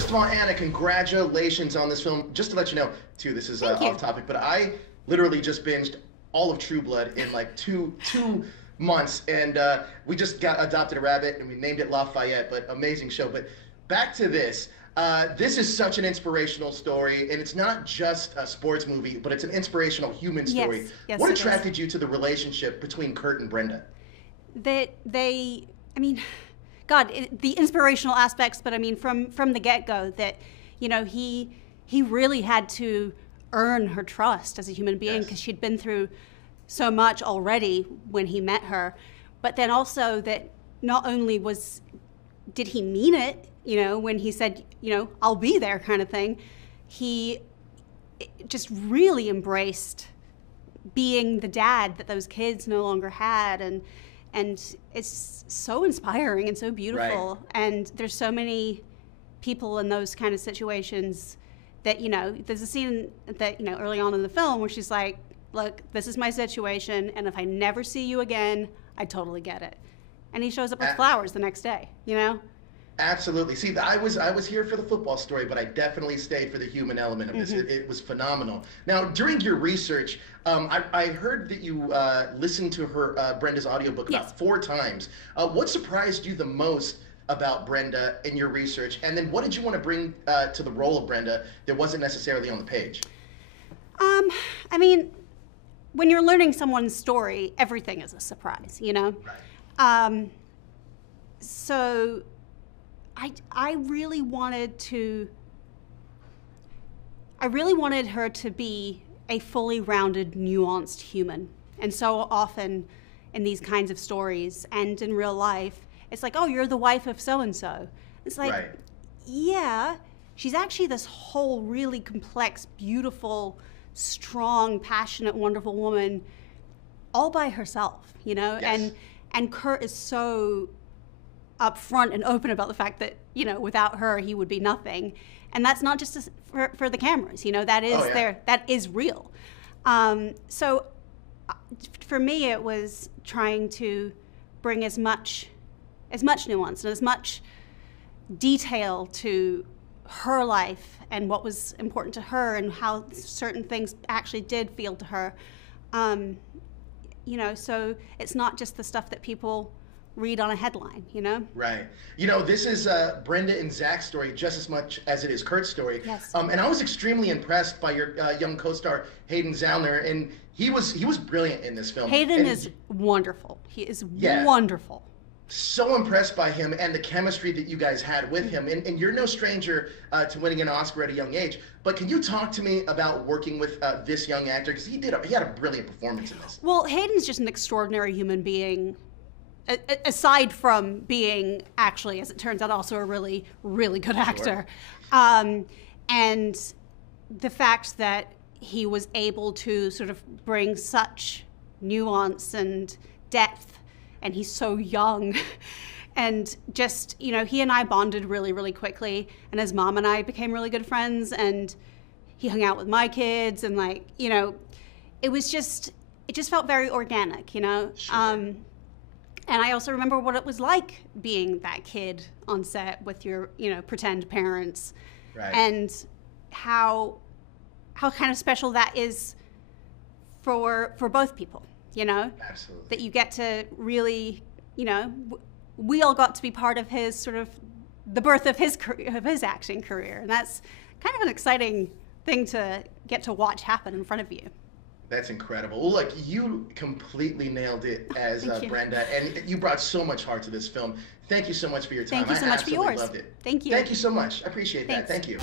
First of all, Anna, congratulations on this film. Just to let you know, too, this is off topic, but I literally just binged all of True Blood in like two months, and we just adopted a rabbit and we named it Lafayette. But amazing show. But back to this. This is such an inspirational story, and it's not just a sports movie, but it's an inspirational human story. Yes, what attracted you to the relationship between Kurt and Brenda? That I mean, God, the inspirational aspects, but I mean, from the get-go, that, you know, he really had to earn her trust as a human being, because she'd been through so much already when he met her, but then also that not only did he mean it, you know, when he said, you know, I'll be there kind of thing, he just really embraced being the dad that those kids no longer had, and it's so inspiring and so beautiful. Right. And there's so many people in those kind of situations that, you know, there's a scene that, you know, early on in the film where she's like, look, this is my situation, and if I never see you again, I totally get it. And he shows up with flowers the next day, you know? Absolutely. See, I was here for the football story, but I definitely stayed for the human element of this. It was phenomenal. Now, during your research, I heard that you listened to Brenda's audiobook about 4 times. What surprised you the most about Brenda in your research? And then what did you want to bring to the role of Brenda that wasn't necessarily on the page? I mean, when you're learning someone's story, everything is a surprise, you know? Right. So I really wanted her to be a fully rounded, nuanced human. And so often in these kinds of stories and in real life, it's like, oh, you're the wife of so-and-so. It's like, yeah, she's actually this whole really complex, beautiful, strong, passionate, wonderful woman all by herself, you know? Yes. And Kurt is so upfront and open about the fact that, you know, without her, he would be nothing. And that's not just for the cameras, you know, that is that is real. So for me, it was trying to bring as much nuance and as much detail to her life and what was important to her and how certain things actually did feel to her. You know, so it's not just the stuff that people read on a headline, you know? Right. You know, this is Brenda and Zach's story just as much as it is Kurt's story. Yes. And I was extremely impressed by your young co-star, Hayden Zellner, and he was brilliant in this film. Hayden is wonderful. He is wonderful. So impressed by him and the chemistry that you guys had with him. And you're no stranger to winning an Oscar at a young age. But can you talk to me about working with this young actor? Because he had a brilliant performance in this. Well, Hayden's just an extraordinary human being, aside from being actually, as it turns out, also a really, really good actor. And the fact that he was able to sort of bring such nuance and depth, and he's so young, and just, you know, he and I bonded really, really quickly, and his mom and I became really good friends, and he hung out with my kids, and, like, you know, it just felt very organic, you know? Sure. And I also remember what it was like being that kid on set with your, you know, pretend parents. Right. And how kind of special that is for both people, you know? Absolutely. That you get to really, you know, we all got to be part of his sort of, the birth of his acting career. And that's kind of an exciting thing to get to watch happen in front of you. That's incredible. Well, look, you completely nailed it as Brenda, and you brought so much heart to this film. Thank you so much for your time. Thank you so much for yours. I absolutely loved it. Thank you. Thank you so much. I appreciate that. Thank you.